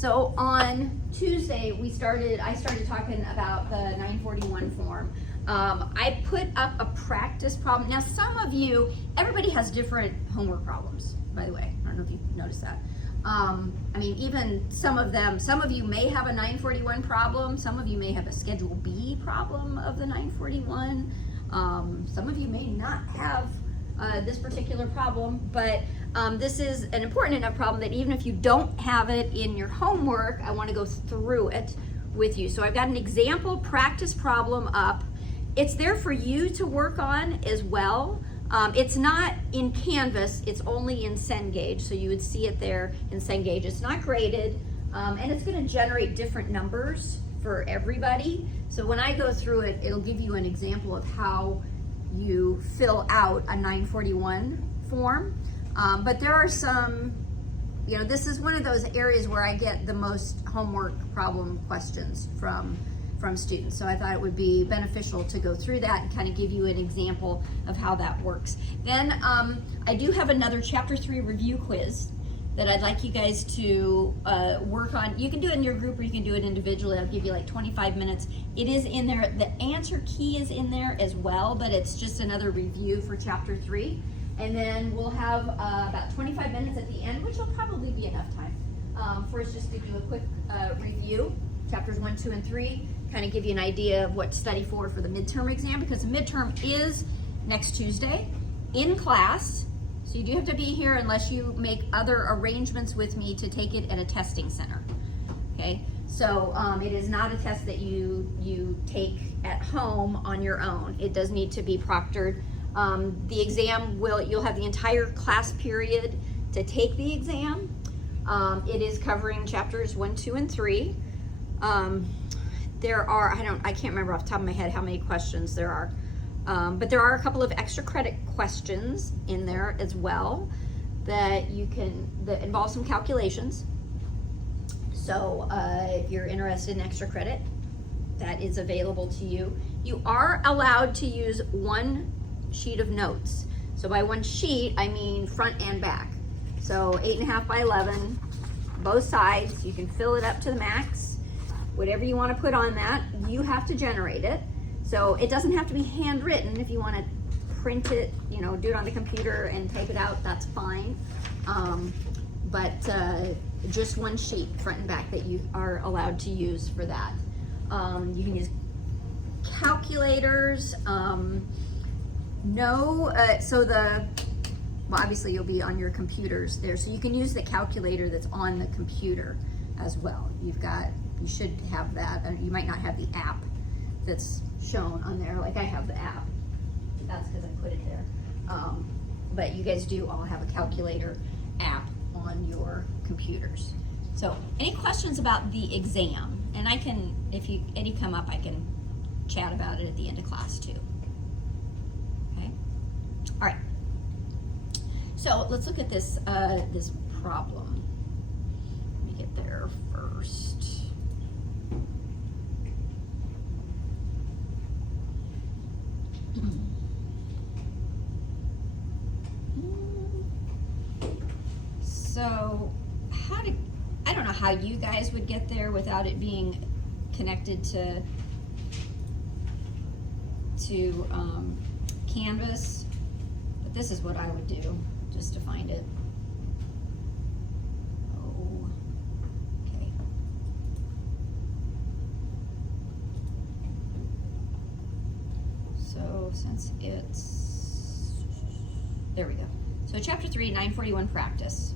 So on Tuesday, I started talking about the 941 form. I put up a practice problem. Now some of you, everybody has different homework problems, by the way. I don't know if you noticed that. I mean, even some of you may have a 941 problem. Some of you may have a Schedule B problem of the 941. Some of you may not have this particular problem, but this is an important enough problem that even if you don't have it in your homework, I want to go through it with you. So I've got an example practice problem up. It's there for you to work on as well. It's not in Canvas, it's only in Cengage, so you would see it there in Cengage. It's not graded, and it's going to generate different numbers for everybody. So when I go through it, it'll give you an example of how you fill out a 941 form. But there are some, this is one of those areas where I get the most homework problem questions from students. So I thought it would be beneficial to go through that and kind of give you an example of how that works. Then I do have another Chapter 3 review quiz that I'd like you guys to work on. You can do it in your group or you can do it individually. I'll give you like 25 minutes. It is in there. The answer key is in there as well, but it's just another review for Chapter 3. And then we'll have about 25 minutes at the end, which will probably be enough time for us just to do a quick review. Chapters 1, 2, and 3, kind of give you an idea of what to study for the midterm exam, because the midterm is next Tuesday in class. So you do have to be here unless you make other arrangements with me to take it at a testing center. Okay, so it is not a test that you take at home on your own. It does need to be proctored. The exam you'll have the entire class period to take the exam. It is covering chapters 1, 2, and 3. There are, I can't remember off the top of my head how many questions there are, but there are a couple of extra credit questions in there as well that involve some calculations. So if you're interested in extra credit, that is available to you. You are allowed to use one sheet of notes. So by one sheet, I mean front and back. So 8.5 by 11, both sides. You can fill it up to the max. Whatever you want to put on that, you have to generate it. So it doesn't have to be handwritten. If you want to print it, do it on the computer and type it out, that's fine. But just one sheet, front and back, that you are allowed to use for that. You can use calculators. Obviously you'll be on your computers there, so you can use the calculator that's on the computer as well. You should have that. You might not have the app that's shown on there, like I have the app. That's because I put it there. But you guys do all have a calculator app on your computers. So any questions about the exam? And I can, if any come up, I can chat about it at the end of class too. Okay. All right. So let's look at this this problem. Let me get there first. So I don't know how you guys would get there without it being connected to Canvas, but this is what I would do just to find it. Oh, okay. So since there we go. So chapter 3, 941 practice.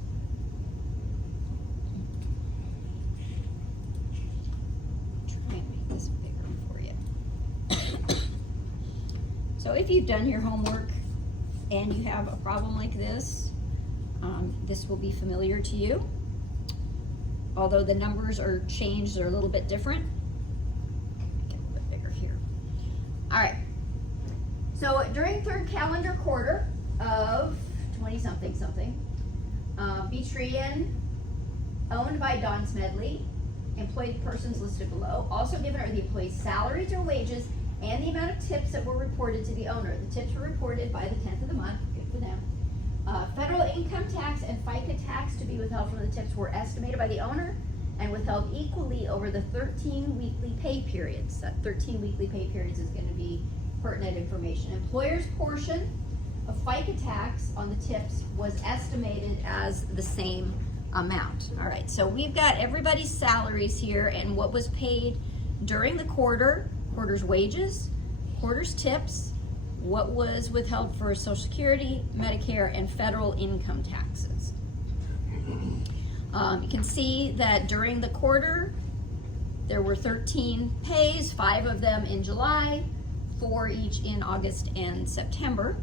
Try and make this bigger for you. So if you've done your homework and you have a problem like this, this will be familiar to you. Although the numbers are changed, they're a little bit different. Get a little bit bigger here. All right. So during third calendar quarter of 20-something, Beach Inn, owned by Don Smedley, employed persons listed below. Also given are the employee's salaries or wages and the amount of tips that were reported to the owner. The tips were reported by the 10th of the month. Good for them. Federal income tax and FICA tax to be withheld from the tips were estimated by the owner. and withheld equally over the 13 weekly pay periods. That 13 weekly pay periods is going to be pertinent information. Employer's portion of FICA tax on the tips was estimated as the same amount. All right, so we've got everybody's salaries here and what was paid during the quarter's wages, quarter's tips, what was withheld for Social Security, Medicare, and federal income taxes. You can see that during the quarter, there were 13 pays, 5 of them in July, 4 each in August and September.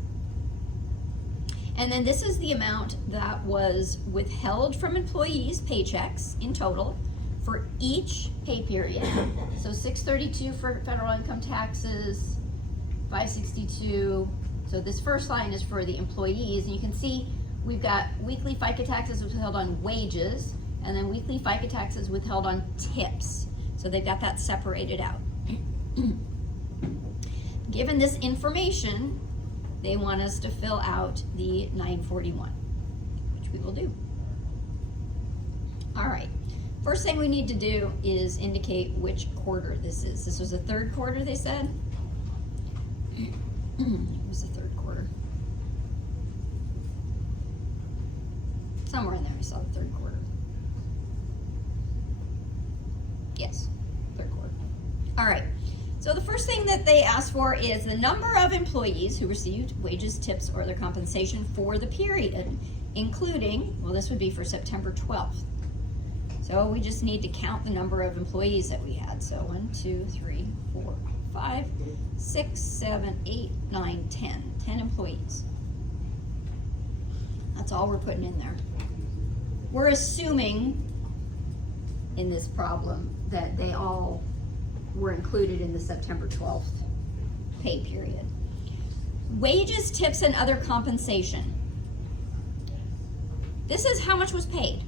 And then this is the amount that was withheld from employees' paychecks in total for each pay period. So $632 for federal income taxes, $562. So this first line is for the employees, and you can see we've got weekly FICA taxes withheld on wages, and then weekly FICA taxes withheld on tips. So they've got that separated out. Given this information, they want us to fill out the 941, which we will do. All right, first thing we need to do is indicate which quarter this is. This was the third quarter, they said. It was the third quarter. Somewhere in there I saw the third quarter. Yes, third quarter. All right. So the first thing that they asked for is the number of employees who received wages, tips, or other compensation for the period, including, well, this would be for September 12th. So we just need to count the number of employees that we had. So 1, 2, 3, 4, 5, 6, 7, 8, 9, 10. 10 employees. That's all we're putting in there. We're assuming in this problem that they all were included in the September 12th pay period. Wages, tips, and other compensation. This is how much was paid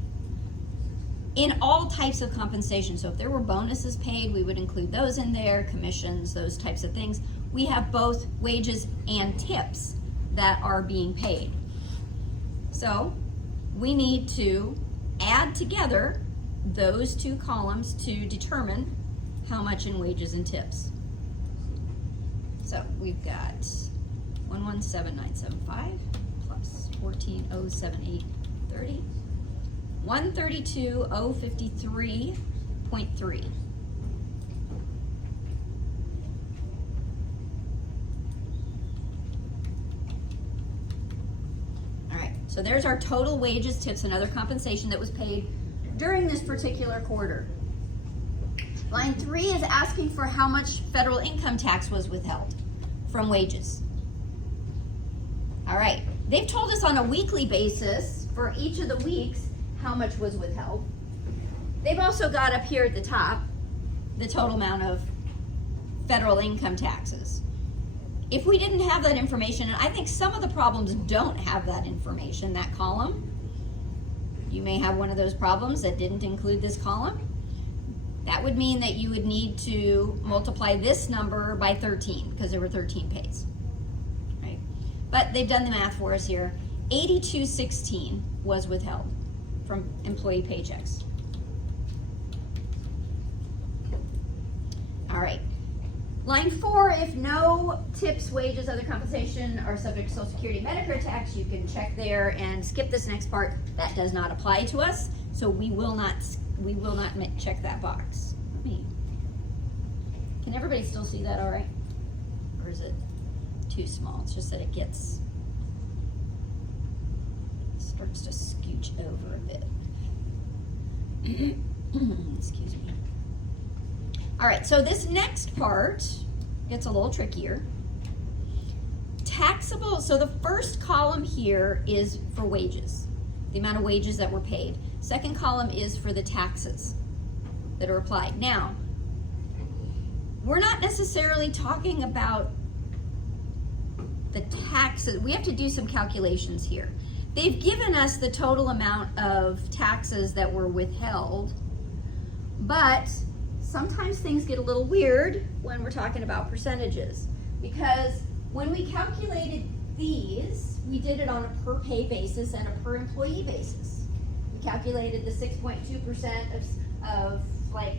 in all types of compensation. So if there were bonuses paid, we would include those in there, commissions, those types of things. We have both wages and tips that are being paid. So we need to add together those two columns to determine how much in wages and tips. So we've got 117,975 plus 14,078.30, 132,053.3. All right, so there's our total wages, tips, and other compensation that was paid during this particular quarter. Line 3 is asking for how much federal income tax was withheld from wages. All right, they've told us on a weekly basis for each of the weeks how much was withheld. They've also got up here at the top the total amount of federal income taxes. If we didn't have that information, and I think some of the problems don't have that information, that column, you may have one of those problems that didn't include this column. That would mean that you would need to multiply this number by 13 because there were 13 pays, right? But they've done the math for us here. 82.16 was withheld from employee paychecks. All right. Line 4, if no tips, wages, other compensation are subject to Social Security, Medicare tax, you can check there and skip this next part. That does not apply to us, so we will not check that box. Can everybody still see that all right? Or is it too small? It's just that it starts to scooch over a bit. Excuse me. All right, so this next part gets a little trickier. Taxable, so the first column here is for wages, the amount of wages that were paid. Second column is for the taxes that are applied. Now, we're not necessarily talking about the taxes. We have to do some calculations here. They've given us the total amount of taxes that were withheld, but sometimes things get a little weird when we're talking about percentages, because when we calculated these, we did it on a per pay basis and a per employee basis. We calculated the 6.2% of like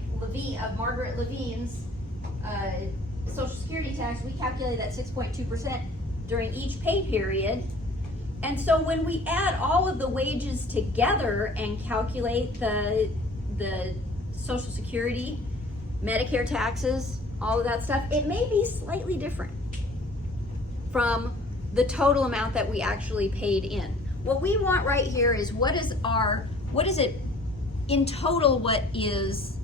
Margaret Levine's Social Security tax. We calculated that 6.2% during each pay period. And so when we add all of the wages together and calculate the Social Security, Medicare taxes, all of that stuff, it may be slightly different from the total amount that we actually paid in. What we want right here is what is it in total, what is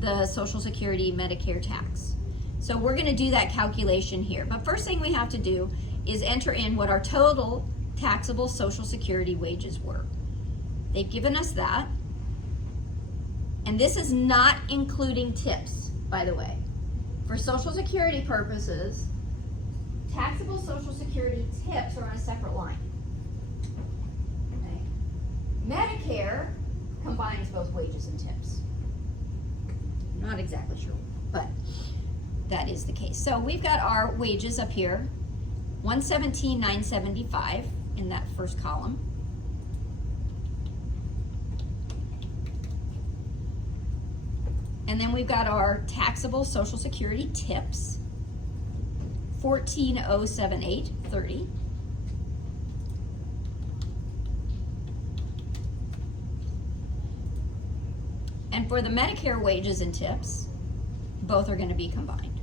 the Social Security Medicare tax? So we're gonna do that calculation here. But first thing we have to do is enter in what our total taxable Social Security wages were. They've given us that. And this is not including tips, by the way. For Social Security purposes, taxable Social Security tips are on a separate line. Okay. Medicare combines both wages and tips. I'm not exactly sure, but that is the case. So we've got our wages up here, $117,975 in that first column. And then we've got our taxable Social Security tips, $14,078.30. And for the Medicare wages and tips, both are going to be combined,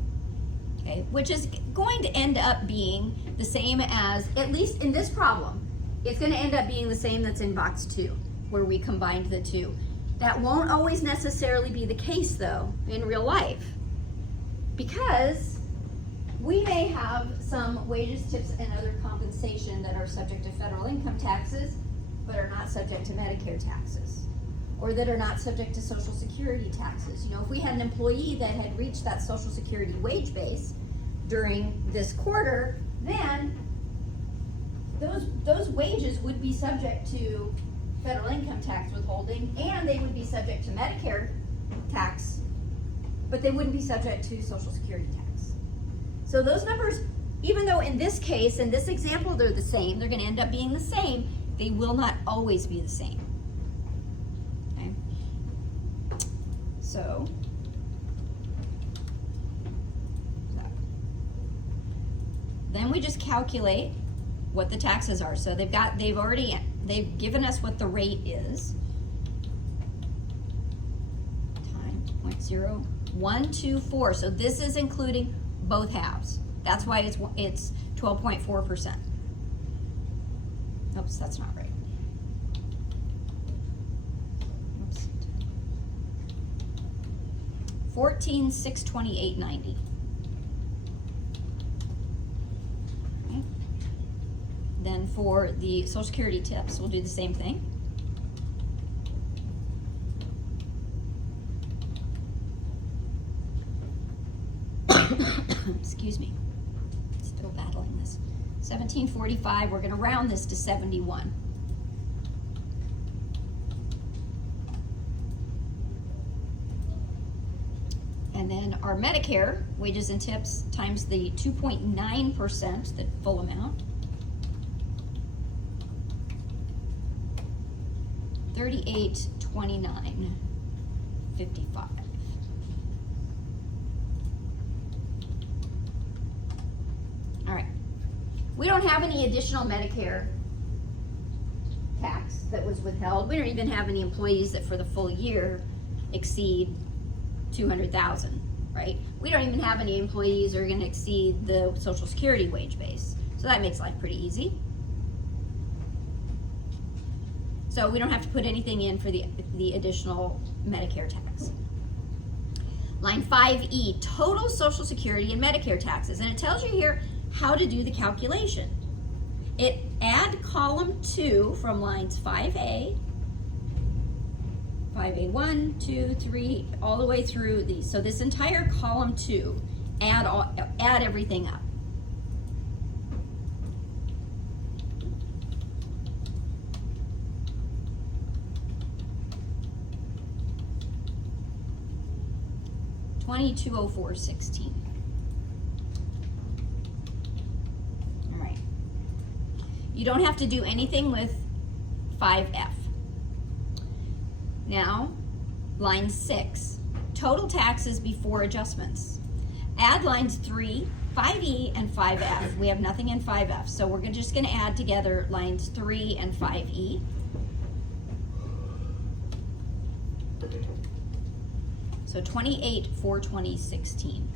okay? Which is going to end up being the same as, at least in this problem, it's going to end up being the same that's in box 2, where we combined the two. That won't always necessarily be the case, though, in real life, because we may have some wages, tips, and other compensation that are subject to federal income taxes, but are not subject to Medicare taxes, or that are not subject to Social Security taxes. You know, if we had an employee that had reached that Social Security wage base during this quarter, then those wages would be subject to federal income tax withholding, and they would be subject to Medicare tax, but they wouldn't be subject to Social Security tax. So those numbers, even though in this case, in this example, they're the same, they're going to end up being the same, they will not always be the same. Okay? So then we just calculate what the taxes are. So they've given us what the rate is, times 0.0124. So this is including both halves. That's why it's 12.4%. Oops, that's not right. Oops. 14,628.90. Then for the Social Security tips, we'll do the same thing. Excuse me, still battling this. 1745, we're gonna round this to 71. And then our Medicare wages and tips times the 2.9%, the full amount. 3829.55. All right. We don't have any additional Medicare tax that was withheld. We don't even have any employees that for the full year exceed 200,000, right? We don't even have any employees that are going to exceed the Social Security wage base. So that makes life pretty easy. So we don't have to put anything in for the additional Medicare tax. Line 5E, total Social Security and Medicare taxes. And it tells you here how to do the calculation. Add column 2 from lines 5A, 5A1, 2, 3, all the way through these. So this entire column 2, add everything up. $2204.16. All right. You don't have to do anything with 5F. Now, line 6, total taxes before adjustments. Add lines 3, 5E, and 5F. We have nothing in 5F, so we're just gonna add together lines 3 and 5E. So 28, 420, 16.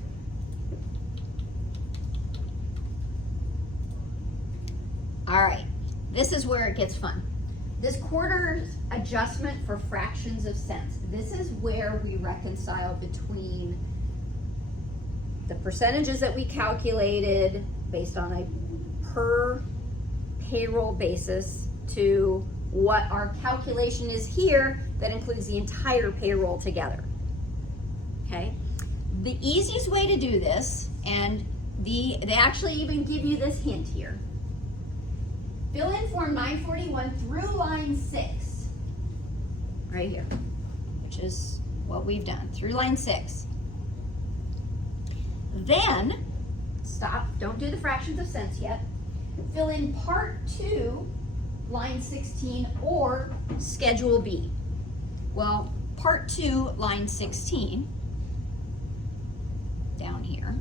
All right, this is where it gets fun. This quarter's adjustment for fractions of cents. This is where we reconcile between the percentages that we calculated based on a per payroll basis to what our calculation is here that includes the entire payroll together. Okay, the easiest way to do this, and they actually even give you this hint here. Fill in form 941 through line 6, right here, which is what we've done, through line 6. Then, stop, don't do the fractions of cents yet. Fill in part 2, line 16, or schedule B. Well, part 2, line 16, down here,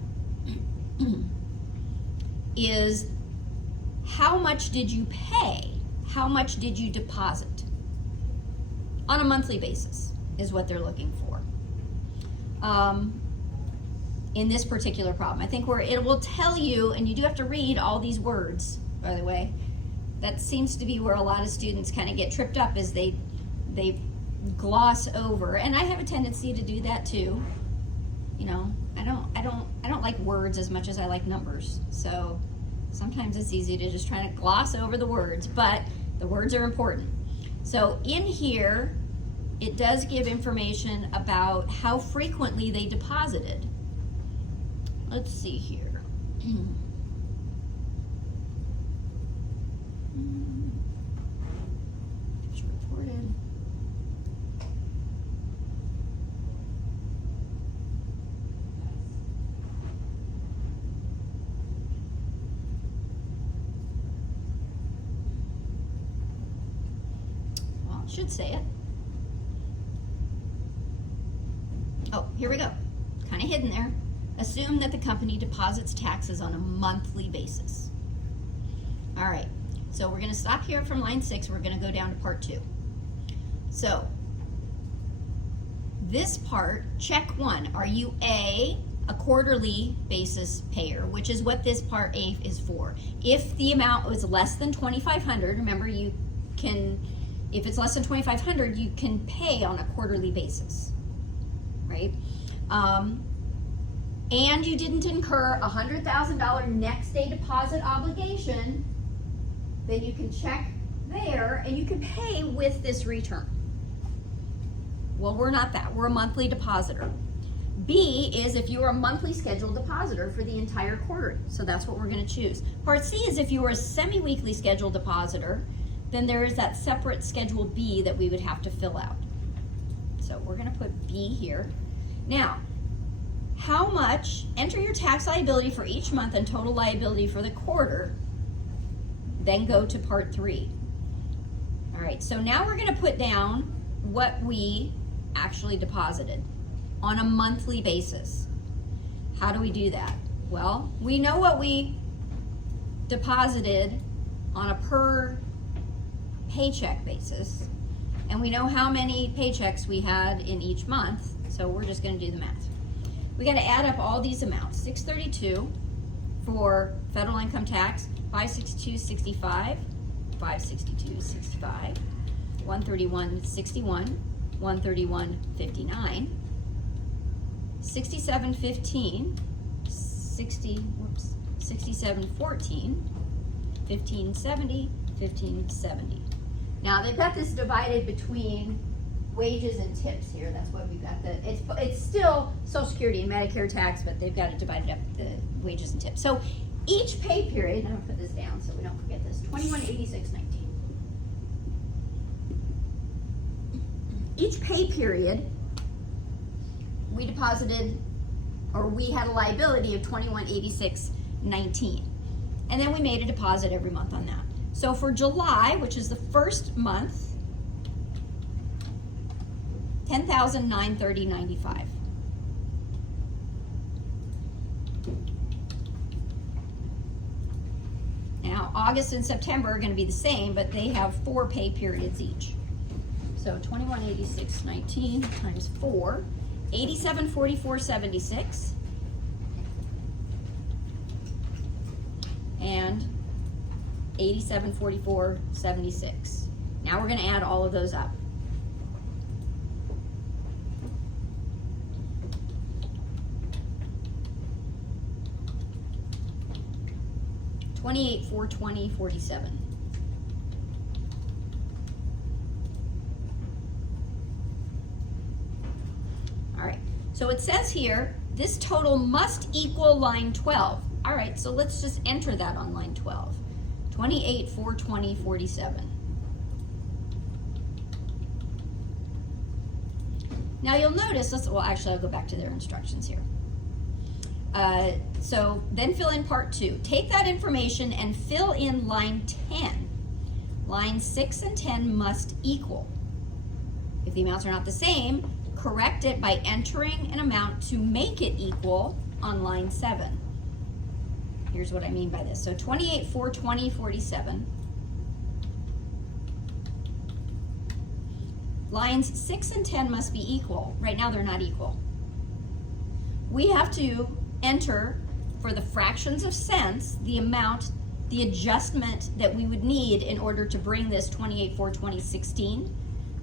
is how much did you pay? How much did you deposit? On a monthly basis is what they're looking for. In this particular problem, I think where it will tell you, and you do have to read all these words, by the way. That seems to be where a lot of students kind of get tripped up, is they gloss over, and I have a tendency to do that too. You know, I don't like words as much as I like numbers, so sometimes it's easy to just try to gloss over the words, but the words are important. So in here, it does give information about how frequently they deposited. Let's see here. Just reported. Well, it should say it. Oh, here we go. Kind of hidden there. Assume that the company deposits taxes on a monthly basis. All right, so we're gonna stop here from line 6. We're gonna go down to part 2. So this part, check 1. Are you a quarterly basis payer, which is what this part A is for. If the amount was less than $2,500, remember you can, if it's less than $2,500, you can pay on a quarterly basis, right? And you didn't incur a $100,000 next day deposit obligation, then you can check there and you can pay with this return. Well, we're not that. We're a monthly depositor. B is if you are a monthly scheduled depositor for the entire quarter. So that's what we're going to choose. Part C is if you are a semi-weekly scheduled depositor, then there is that separate schedule B that we would have to fill out. So we're going to put B here. Now, how much, enter your tax liability for each month and total liability for the quarter, then go to part 3. All right, so now we're gonna put down what we actually deposited on a monthly basis. How do we do that? Well, we know what we deposited on a per paycheck basis, and we know how many paychecks we had in each month, so we're just gonna do the math. We got to add up all these amounts. 632 for federal income tax, 562.65, 562.65, 131.61, 131.59, 67.15, 67.14, 15.70, 15.70. Now they've got this divided between wages and tips here. That's what we've got. It's still Social Security and Medicare tax, but they've got it divided up the wages and tips. So each pay period, I'm gonna put this down so we don't forget this, 2186.19. Each pay period, we deposited, or we had a liability of 2186.19, and then we made a deposit every month on that. So for July, which is the first month, $10,930.95. Now, August and September are going to be the same, but they have 4 pay periods each. So 2186.19 times 4, 8744.76, and 8744.76. Now we're going to add all of those up. $28,420.47. All right, so it says here, this total must equal line 12. All right, so let's just enter that on line 12. 28,420.47. Now you'll notice, well actually I'll go back to their instructions here. So then fill in part 2. Take that information and fill in line 10. Lines 6 and 10 must equal. If the amounts are not the same, correct it by entering an amount to make it equal on line 7. Here's what I mean by this. So 28,420.47. Lines 6 and 10 must be equal. Right now they're not equal. We have to enter for the fractions of cents the amount, the adjustment that we would need in order to bring this 28,420.16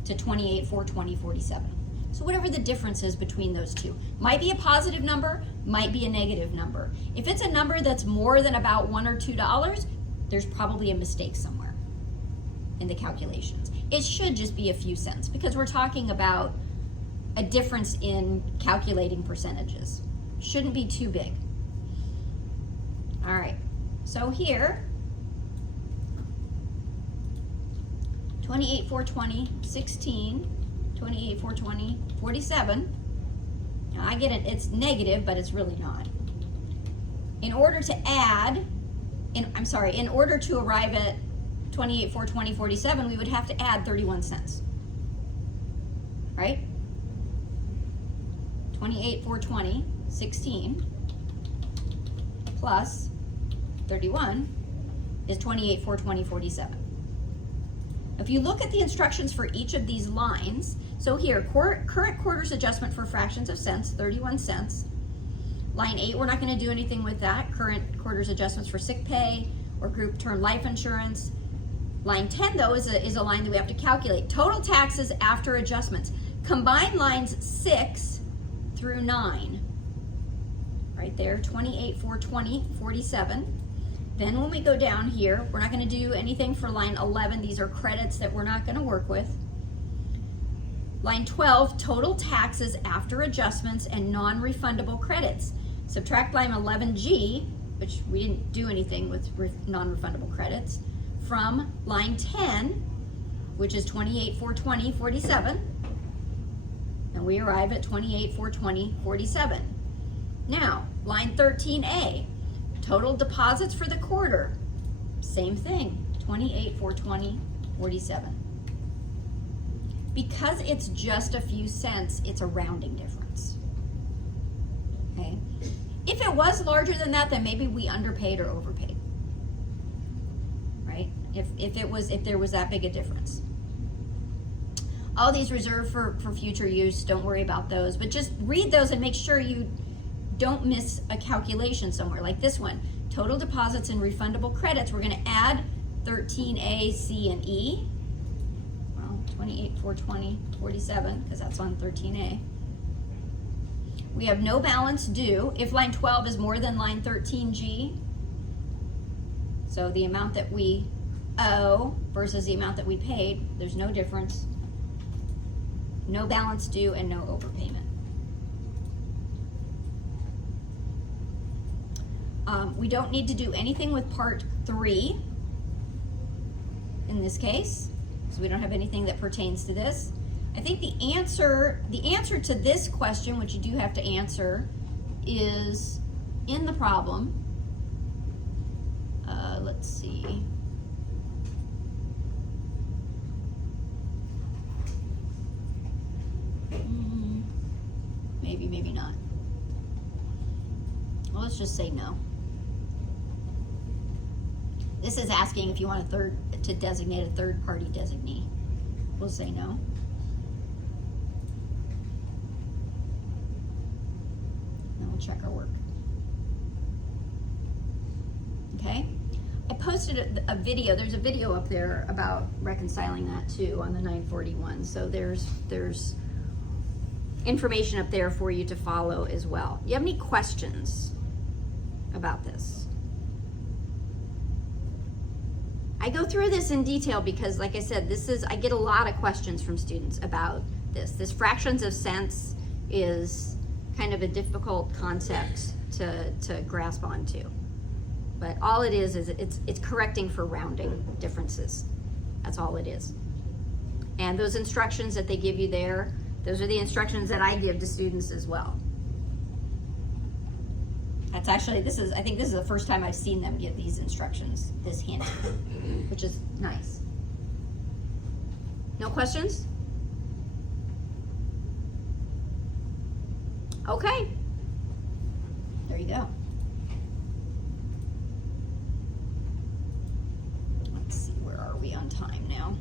to 28,420.47. So whatever the difference is between those two. Might be a positive number, might be a negative number. If it's a number that's more than about $1 or $2, there's probably a mistake somewhere in the calculations. It should just be a few cents because we're talking about a difference in calculating percentages. Shouldn't be too big. All right, so here, 28,420.16, 28,420.47. Now I get it, it's negative, but it's really not. In order to add, in order to arrive at 28,420.47, we would have to add 31 cents, right? 28,420.16 plus 31 is 28,420.47. If you look at the instructions for each of these lines, so here, current quarter's adjustment for fractions of cents, 31 cents. Line 8, we're not going to do anything with that. Current quarter's adjustments for sick pay or group term life insurance. Line 10, though, is a line that we have to calculate. Total taxes after adjustments. Combine lines 6 through 9. Right there, 28,420.47. Then when we go down here, we're not going to do anything for line 11. These are credits that we're not going to work with. Line 12, total taxes after adjustments and non-refundable credits. Subtract line 11G, which we didn't do anything with non-refundable credits, from line 10, which is 28,420.47, and we arrive at 28,420.47. Now, line 13A, total deposits for the quarter, same thing, 28,420.47. Because it's just a few cents, it's a rounding difference, okay? If it was larger than that, then maybe we underpaid or overpaid, right? If there was that big a difference. All these reserved for future use, don't worry about those, but just read those and make sure you don't miss a calculation somewhere, like this one. Total deposits and refundable credits, we're gonna add 13A, C, and E. Well, 28,420.47, because that's on 13A. We have no balance due if line 12 is more than line 13G. So the amount that we owe versus the amount that we paid, there's no difference. No balance due and no overpayment. We don't need to do anything with part 3 in this case, so we don't have anything that pertains to this. I think the answer to this question, which you do have to answer, is in the problem. Let's see. Maybe, maybe not. Well, let's just say no. This is asking if you want to designate a third-party designee. We'll say no. Then we'll check our work. Okay? I posted a video. There's a video up there about reconciling that too on the 941. So there's information up there for you to follow as well. You have any questions about this? I go through this in detail because, like I said, I get a lot of questions from students about this. This fractions of cents is kind of a difficult concept to grasp onto. But all it is it's correcting for rounding differences. That's all it is. And those instructions that they give you there, those are the instructions that I give to students as well. That's actually, I think this is the first time I've seen them give these instructions this handy, which is nice. No questions? Okay. There you go. Let's see, where are we on time now?